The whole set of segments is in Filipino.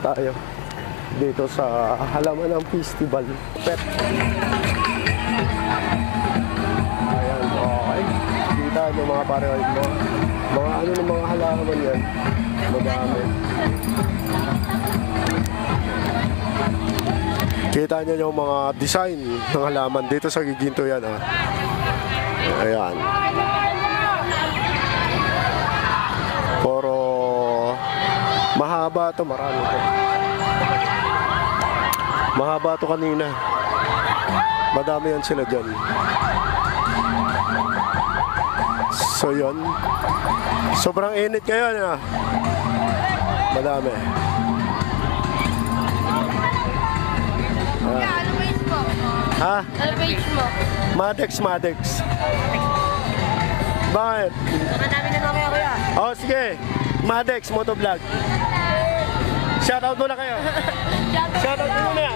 tayo dito sa halaman ng festival. Pet. Ayan, okay. Kita nyo mga pare, mga ano ng mga halaman yan. Madami. Kita nyo yung mga design ng halaman dito sa Giginto yan. Ayan. Puro mahaba to, marami to. Mahaba to kanina. Madami yan sila dyan. So yun. Sobrang init ngayon. Madami. Ano page mo? Ha? Ano page mo? Madex. Bakit? Madami na mamaya kuya. Oh, sige. Madex Motovlog. Shoutout muna kayo. Shoutout muna.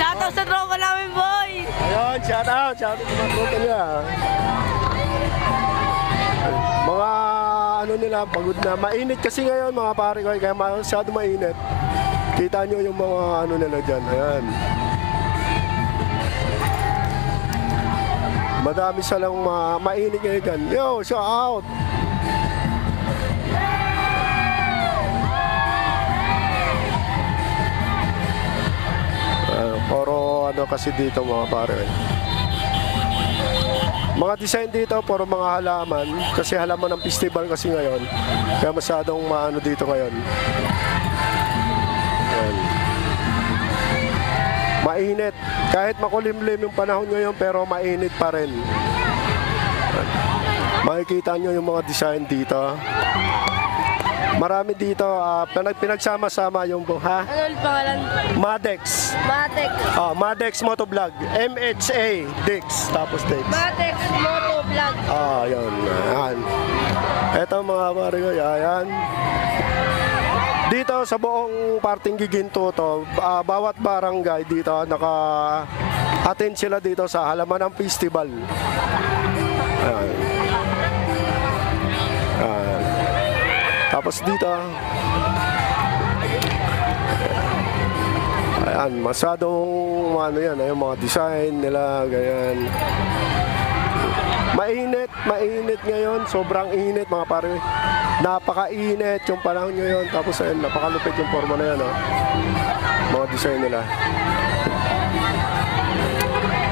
Shoutout sa tropa namin, boy! Ayun, shoutout sa mga tropa niya. Mga ano nila, pagod na. Mainit kasi ngayon mga pare ko, kaya masyado mainit. Kita nyo yung mga ano nila dyan. Ayan. Madami silang mainit ngayon dyan. Yo, shout out! Puro ano kasi dito mga pare. Mga design dito, puro mga halaman. Kasi halaman ng festival kasi ngayon. Kaya masyadong maano dito ngayon. Ayan. Mainit. Kahit makulimlim yung panahon ngayon, pero mainit pa rin. Ayan. Makikita nyo yung mga design dito. Marami dito, pinagsama-sama yung ha? Ano ulit pangalan? Madex. Matek. Madex Motovlog. MHA Dex. Tapos Dex. Matek Motovlog. Yun. Ayan. Ito mga marigoy, ayan. Dito sa buong parting Giginto to, bawat barangay dito naka-attend sila dito sa halaman ng festival. Ayan. Ayan. Tapos dito, ayan, masyadong ano yan, yung mga design nila, ganyan. Mainit ngayon, sobrang init mga pare. Napaka-init yung panahon ngayon, tapos ayun, napakalupit yung forma na yan, mga design nila.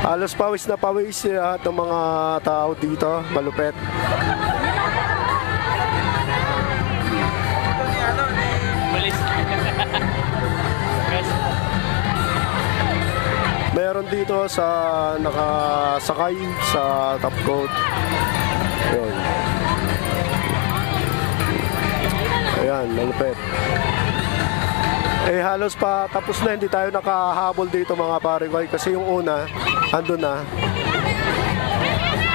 Halos pawis na pawis lahat ng mga tao dito, malupit. Meron dito sa nakasakay sa top coat. Ayan. Ayan, malupit. Halos pa tapos na, hindi tayo nakahabol dito mga pare ko kasi yung una, andun na.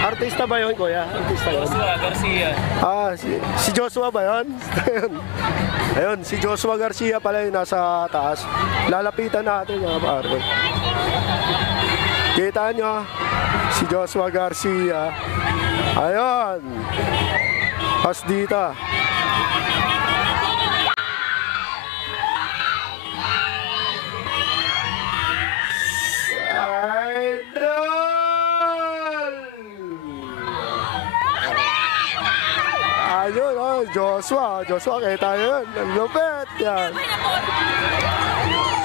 Artista ba yun, kuya? Artista yun? Joshua Garcia. Si Joshua ba yun? Ayun, si Joshua Garcia pala yung nasa taas. Lalapitan natin mga pare. Kita nyo, si Joshua Garcia. Ayun. Pas dito. Ayun, Joshua, kita yun. Ang lupit yan.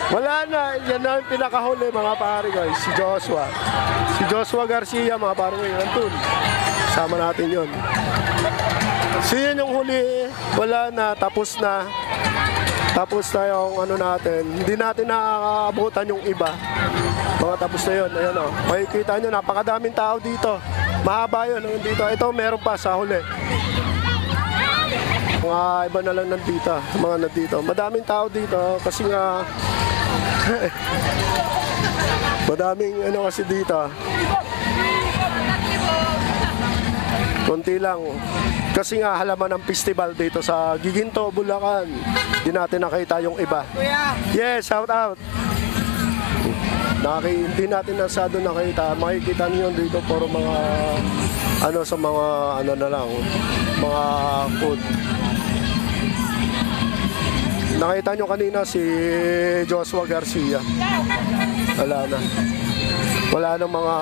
Wala na, yan na yung pinakahuli mga pare guys, si Joshua. Si Joshua Garcia mga pare guys, nandun. Sama natin yun. So yun yung huli, wala na, tapos na. Tapos na yung ano natin, hindi natin nakakabutan yung iba. Mga tapos na yun, ayun o. Makikita nyo, napakadaming tao dito. Mahaba yun, dito. Ito meron pa sa huli. Mga iba na lang nandito, mga nandito. Madaming tao dito kasi nga madaming ano kasi dito. Konti lang. Kasi nga halaman ng festival dito sa Giginto, Bulacan. Hindi natin nakita yung iba. Yes, shout out. Hindi natin nasado nakita. Makikita niyo dito puro mga ano sa mga ano na lang, mga food. Nakita nyo kanina si Joshua Garcia. Wala na. Wala nang mga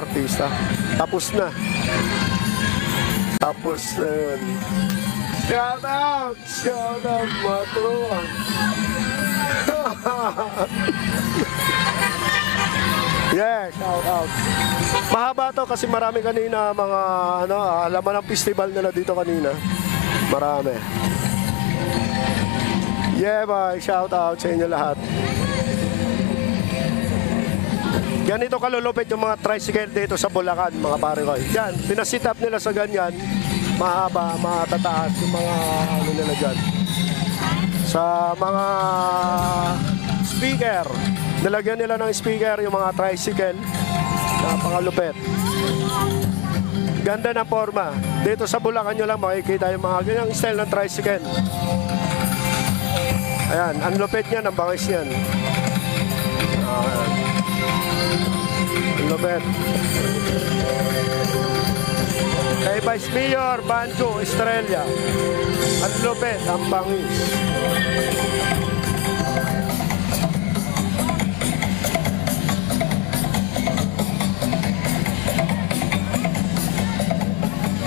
artista. Tapos na. Tapos na yun. Shout out! Shout out, Matro! Yeah, shout out. Mahaba to kasi marami kanina mga laman ng festival nila dito kanina. Marami. Yeah, bye. Shout out sa inyo lahat. Ganito kalulupit yung mga tricycle dito sa Bulacan, mga pare ko. Yan, pinasit up nila sa ganyan. Mahaba, matataas yung mga nila dyan. Sa mga speaker, nilagyan nila ng speaker yung mga tricycle. Napakalupit. Ganda ng forma. Dito sa Bulacan nyo lang makikita yung mga ganyang style ng tricycle. Ayan, ang lupit niyan, ang bangis niyan. Ang lupit. Kay Vice Mayor Banjo Estrella. Ang lupit, ang bangis.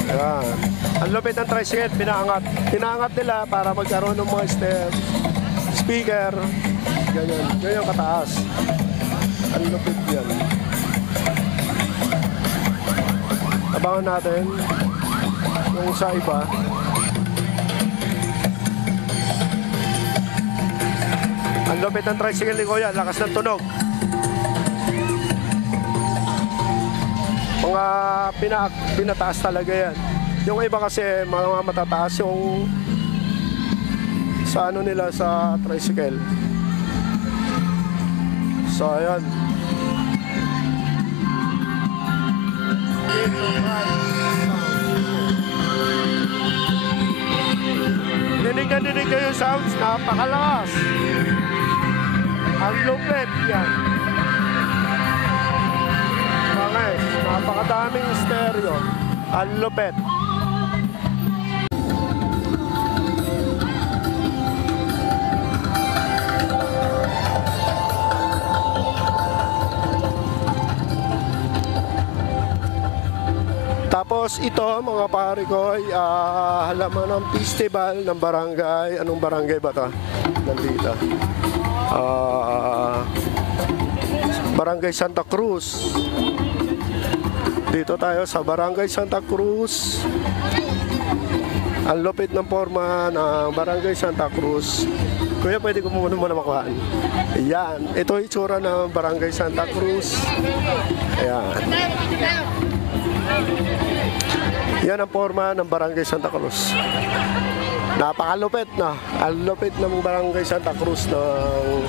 Ayan. Ang lupit ng tricycle, pinaangat. Pinaangat nila para magkaroon ng mga speaker. Ganyan. Ganyan kataas. Ang lupit yan. Abangan natin yung sa iba. Ang lupit ng tricycle ni Kuya, lakas ng tunog. Mga pinataas talaga yan. Yung iba kasi mga matataas yung sa nila sa tricycle. So ayan. Dinig nyo yung sounds, napakalakas. Ang lupit yan. Bangis, napakadaming stereo. Ang lupit. Tapos ito mga pare ko ay halaman ng festival ng barangay. Anong barangay ba ito? Nandito. Barangay Santa Cruz. Dito tayo sa Barangay Santa Cruz. Ang lupit ng forma ng Barangay Santa Cruz. Kuya, pwede ko muna makuhaan. Ayan. Ito yung itsura ng Barangay Santa Cruz. Ayan. Yan ang forma ng Barangay Santa Cruz. Napakalupit na. Ang lupit ng Barangay Santa Cruz ng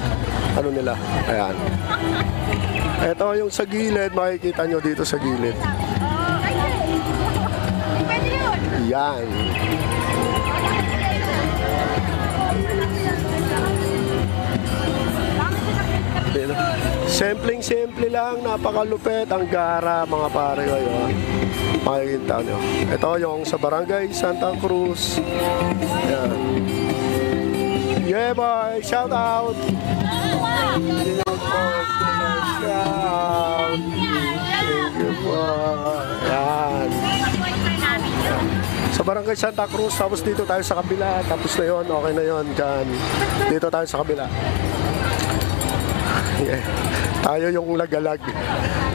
ano nila. Ayan. Ito yung sa gilid. Makikita nyo dito sa gilid. Yan. Simpleng-simple lang, napakalupit ang gara mga pare ko yun. Makikita nyo. Ito yung sa Barangay Santa Cruz. Ayan. Yeah boy, shout out! Thank you po. Ayan. Sa Barangay Santa Cruz, tapos dito tayo sa kabila. Tapos na yun, okay na yun. Diyan. Dito tayo sa kabila. Yeah. Tayo yung lagalag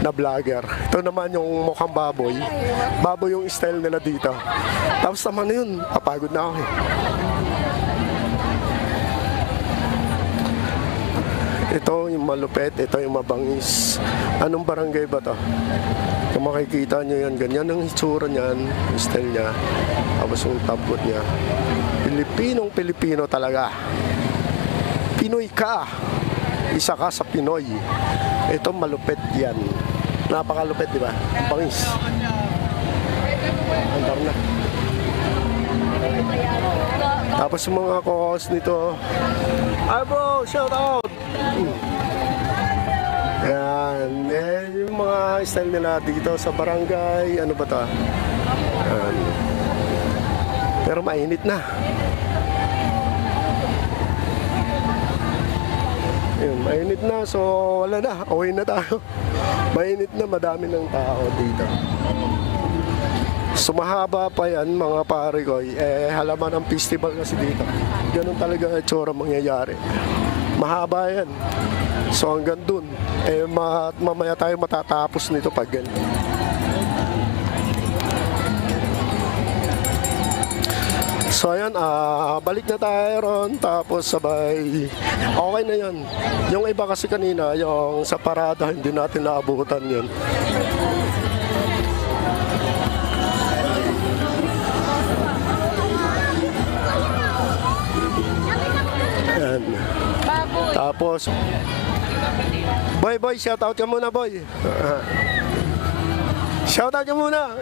na vlogger. Ito naman yung mukhang baboy. Baboy yung style nila dito. Tapos naman na yun, papagod na ako eh. Ito yung malupit, ito yung mabangis. Anong barangay ba to? Kung makikita nyo yan, ganyan ang itsura niyan, yung style niya. Tapos yung tabot niya. Pilipinong-Pilipino talaga. Pinoy ka. Isa ka sa Pinoy. Ito malupit yan. Napakalupit, di ba? Bangis. Andar na. Tapos yung mga co-host nito. Ay bro, shout out! Yan. Yung mga style nila dito sa barangay. Ano ba ito? Yan. Pero mainit na. Ayun, mainit na, so wala na, uwi na tayo. Mainit na, madami ng tao dito. Sumahaba pa yan mga pare ko, halaman ng festival kasi dito. Ganun talaga ang itsura mangyayari. Mahaba yan. So hanggang dun, mamaya tayo matatapos nito pag ganun. So ayan, balik na tayo ron, tapos sabay, okay na yun. Yung iba kasi kanina, yung sa parada, hindi natin naabutan yun. Ayan. Tapos, boy, shout out ka muna, boy. Shout out ka muna.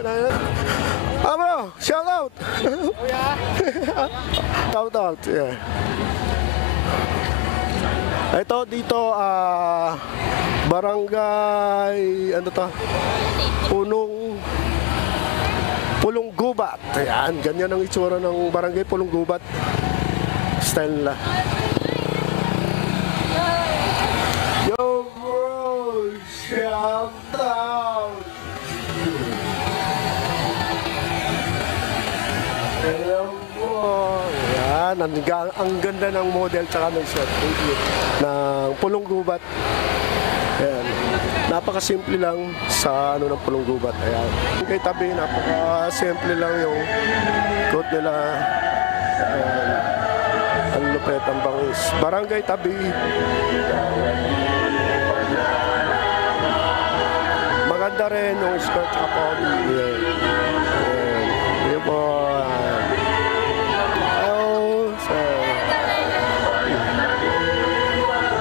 Bro, shout out. Shout out, yeah. Ito dito, barangay, ano to? Pulong Gubat. Ayan, ganyan ang itsura ng barangay Pulong Gubat. Style nila. Yo bro, shout out. Ayan po. Ayan, ang ganda ng model tsaka ng set. Thank you. Ng Pulong Gubat. Ayan. Napakasimple lang sa ng Pulong Gubat. Ayan. Kay tabi, napakasimple lang yung coat nila. Ayan. Ang lupet, ang bangis. Barangay Tabi. Maganda rin yung skirt at body. Ayan. Ayan po.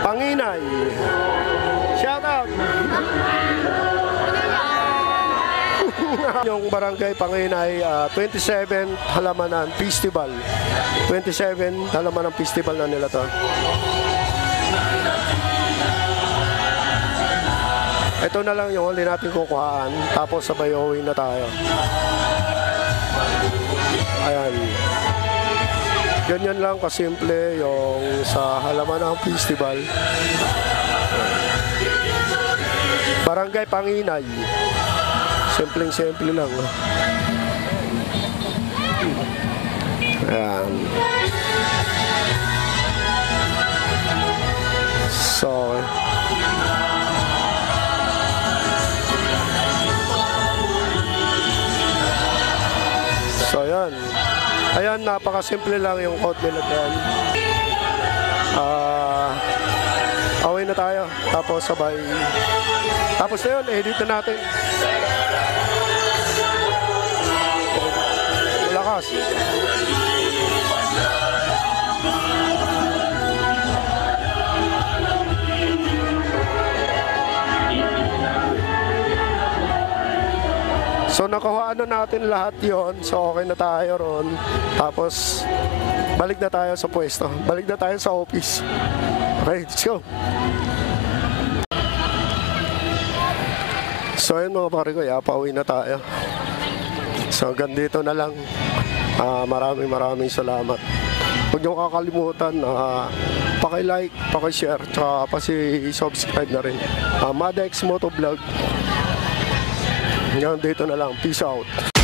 Panginay. Shout out. Yung barangay Panginay, 27 Halamanan Festival. 27 Halamanan Festival na nila to. Ito na lang yung huli natin kukuhaan. Tapos sabay uwi na tayo. Ayan. Ganyan lang kasimple yung sa Halamanan Festival. Barangay Panginay. Simpleng-simple lang. Ayan. So, ayan. Ayan, napakasimple lang yung coat nila dyan. Away na tayo. Tapos sabay. Tapos na yun, edit na natin. Lakas. So nakuhaan na natin lahat yon. So okay na tayo ron. Tapos balik na tayo sa pwesto. Balik na tayo sa office. Okay, let's go. So ayun mga pare ko, pauwi na tayo. So hanggang dito na lang. Maraming salamat. Huwag niyo kakalimutan paki-like, paki-share, tsaka pasi-subscribe na rin. Madex Motovlog. Hanggang dito na lang. Peace out.